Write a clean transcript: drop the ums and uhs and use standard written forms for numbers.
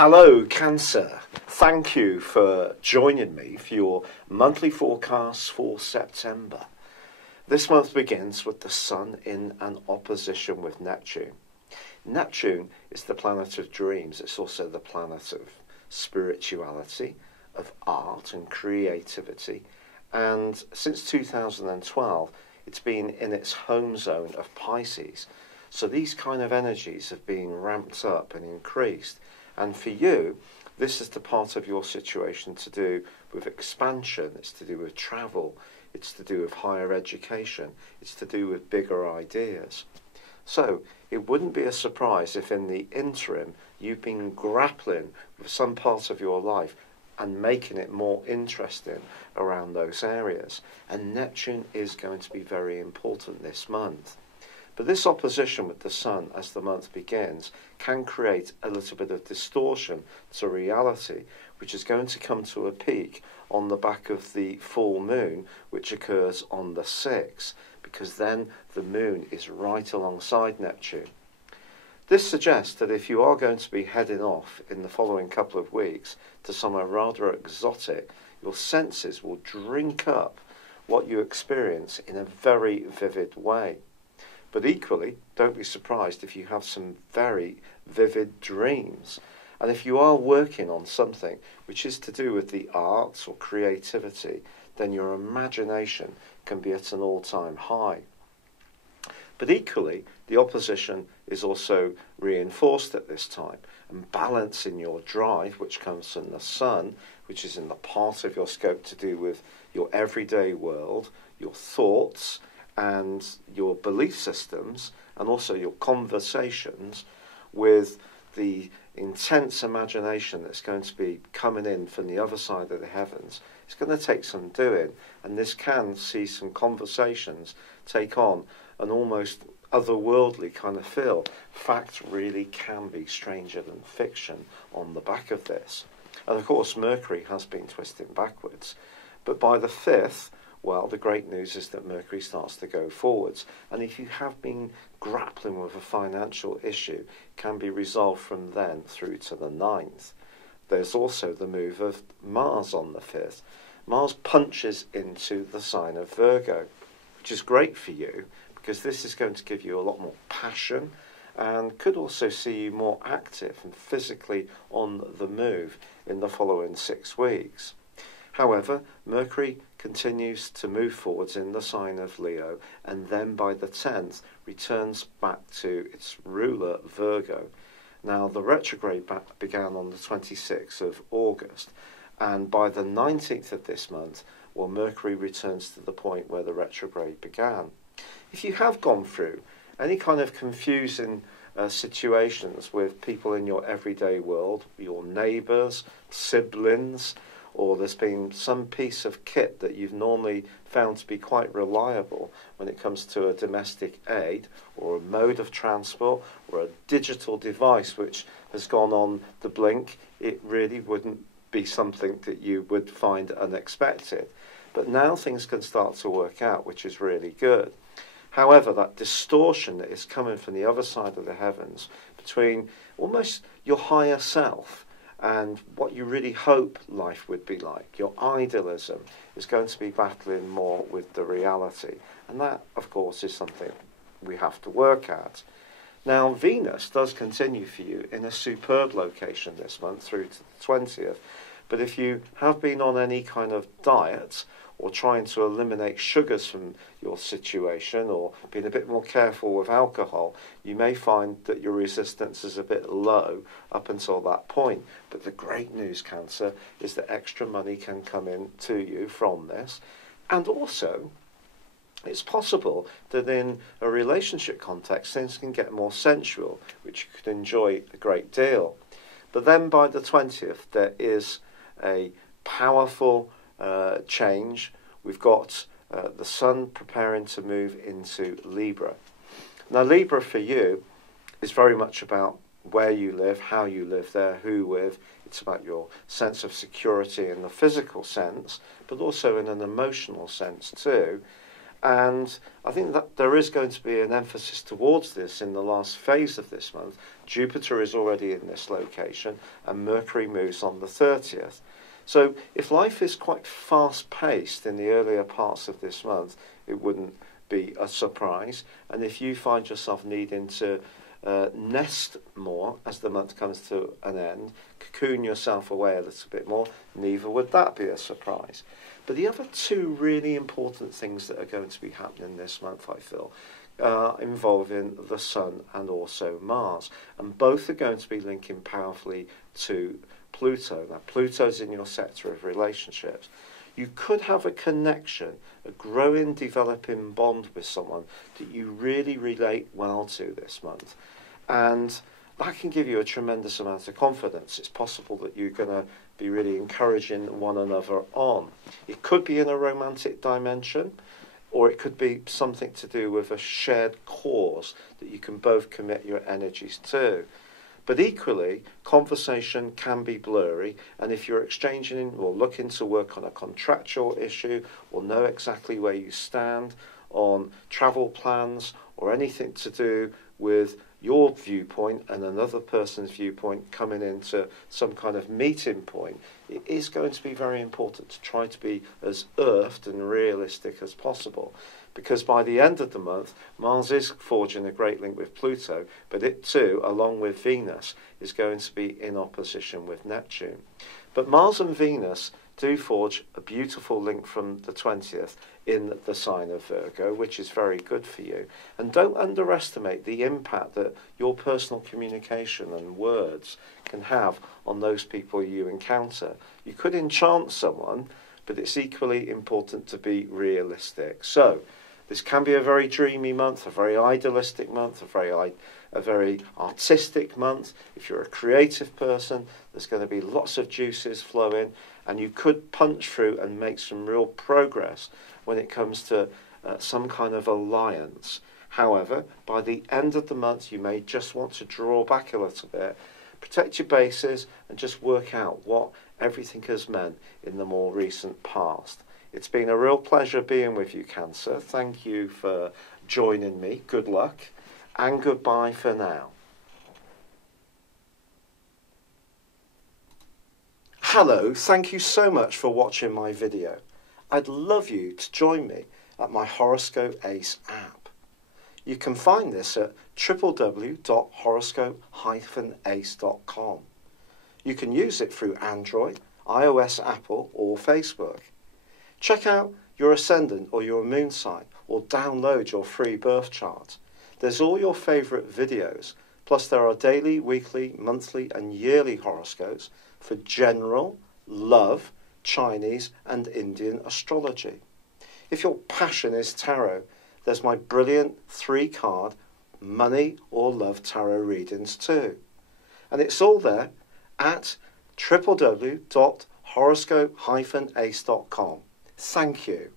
Hello, Cancer. Thank you for joining me for your monthly forecast for September. This month begins with the Sun in an opposition with Neptune. Neptune is the planet of dreams. It's also the planet of spirituality, of art and creativity. And since 2012, it's been in its home zone of Pisces. So these kind of energies have been ramped up and increased. And for you, this is the part of your situation to do with expansion. It's to do with travel. It's to do with higher education. It's to do with bigger ideas. So it wouldn't be a surprise if in the interim you've been grappling with some part of your life and making it more interesting around those areas. And Neptune is going to be very important this month. But this opposition with the Sun as the month begins can create a little bit of distortion to reality, which is going to come to a peak on the back of the full moon, which occurs on the 6th, because then the moon is right alongside Neptune. This suggests that if you are going to be heading off in the following couple of weeks to somewhere rather exotic, your senses will drink up what you experience in a very vivid way. But equally, don't be surprised if you have some very vivid dreams. And if you are working on something which is to do with the arts or creativity, then your imagination can be at an all-time high. But equally, the opposition is also reinforced at this time. And balancing your drive, which comes from the Sun, which is in the part of your scope to do with your everyday world, your thoughts, and your belief systems, and also your conversations, with the intense imagination that's going to be coming in from the other side of the heavens. It's going to take some doing, and this can see some conversations take on an almost otherworldly kind of feel. Fact really can be stranger than fiction on the back of this. And of course, Mercury has been twisting backwards. But by the 5th, well, the great news is that Mercury starts to go forwards. And if you have been grappling with a financial issue, it can be resolved from then through to the 9th. There's also the move of Mars on the 5th. Mars punches into the sign of Virgo, which is great for you because this is going to give you a lot more passion and could also see you more active and physically on the move in the following 6 weeks. However, Mercury continues to move forwards in the sign of Leo, and then by the 10th returns back to its ruler Virgo. Now, the retrograde began on the 26th of August, and by the 19th of this month, well, Mercury returns to the point where the retrograde began. If you have gone through any kind of confusing situations with people in your everyday world, your neighbours, siblings, or there's been some piece of kit that you've normally found to be quite reliable when it comes to a domestic aid or a mode of transport or a digital device which has gone on the blink, it really wouldn't be something that you would find unexpected. But now things can start to work out, which is really good. However, that distortion that is coming from the other side of the heavens between almost your higher self and what you really hope life would be like, your idealism, is going to be battling more with the reality. And that, of course, is something we have to work at. Now, Venus does continue for you in a superb location this month through to the 20th. But if you have been on any kind of diet or trying to eliminate sugars from your situation or being a bit more careful with alcohol, you may find that your resistance is a bit low up until that point. But the great news, Cancer, is that extra money can come in to you from this. And also, it's possible that in a relationship context, things can get more sensual, which you could enjoy a great deal. But then by the 20th, there is a powerful change. We've got the Sun preparing to move into Libra. Now, Libra for you is very much about where you live, how you live there, who with. It's about your sense of security in the physical sense, but also in an emotional sense too. And I think that there is going to be an emphasis towards this in the last phase of this month. Jupiter is already in this location, and Mercury moves on the 30th. So if life is quite fast-paced in the earlier parts of this month, it wouldn't be a surprise. And if you find yourself needing to nest more as the month comes to an end, cocoon yourself away a little bit more, neither would that be a surprise. But the other two really important things that are going to be happening this month, I feel, involving the Sun and also Mars. And both are going to be linking powerfully to Pluto. Now, Pluto's in your sector of relationships. You could have a connection, a growing, developing bond with someone that you really relate well to this month. And that can give you a tremendous amount of confidence. It's possible that you're going to be really encouraging one another on. It could be in a romantic dimension, or it could be something to do with a shared cause that you can both commit your energies to. But equally, conversation can be blurry, and if you're exchanging or looking to work on a contractual issue or know exactly where you stand on travel plans or anything to do with your viewpoint and another person's viewpoint coming into some kind of meeting point, it is going to be very important to try to be as earthed and realistic as possible. Because by the end of the month, Mars is forging a great link with Pluto, but it too, along with Venus, is going to be in opposition with Neptune. But Mars and Venus do forge a beautiful link from the 20th in the sign of Virgo, which is very good for you. And don't underestimate the impact that your personal communication and words can have on those people you encounter. You could enchant someone, but it's equally important to be realistic. So, this can be a very dreamy month, a very idealistic month, a very artistic month. If you're a creative person, there's going to be lots of juices flowing, and you could punch through and make some real progress when it comes to some kind of alliance. However, by the end of the month, you may just want to draw back a little bit, protect your bases, and just work out what everything has meant in the more recent past. It's been a real pleasure being with you, Cancer. Thank you for joining me. Good luck, and goodbye for now. Hello, thank you so much for watching my video. I'd love you to join me at my Horoscope Ace app. You can find this at www.horoscope-ace.com. You can use it through Android, iOS, Apple, or Facebook. Check out your ascendant or your moon sign, or download your free birth chart. There's all your favourite videos, plus there are daily, weekly, monthly and yearly horoscopes for general, love, Chinese and Indian astrology. If your passion is tarot, there's my brilliant 3-card money or love tarot readings too. And it's all there at www.horoscope-ace.com. Thank you.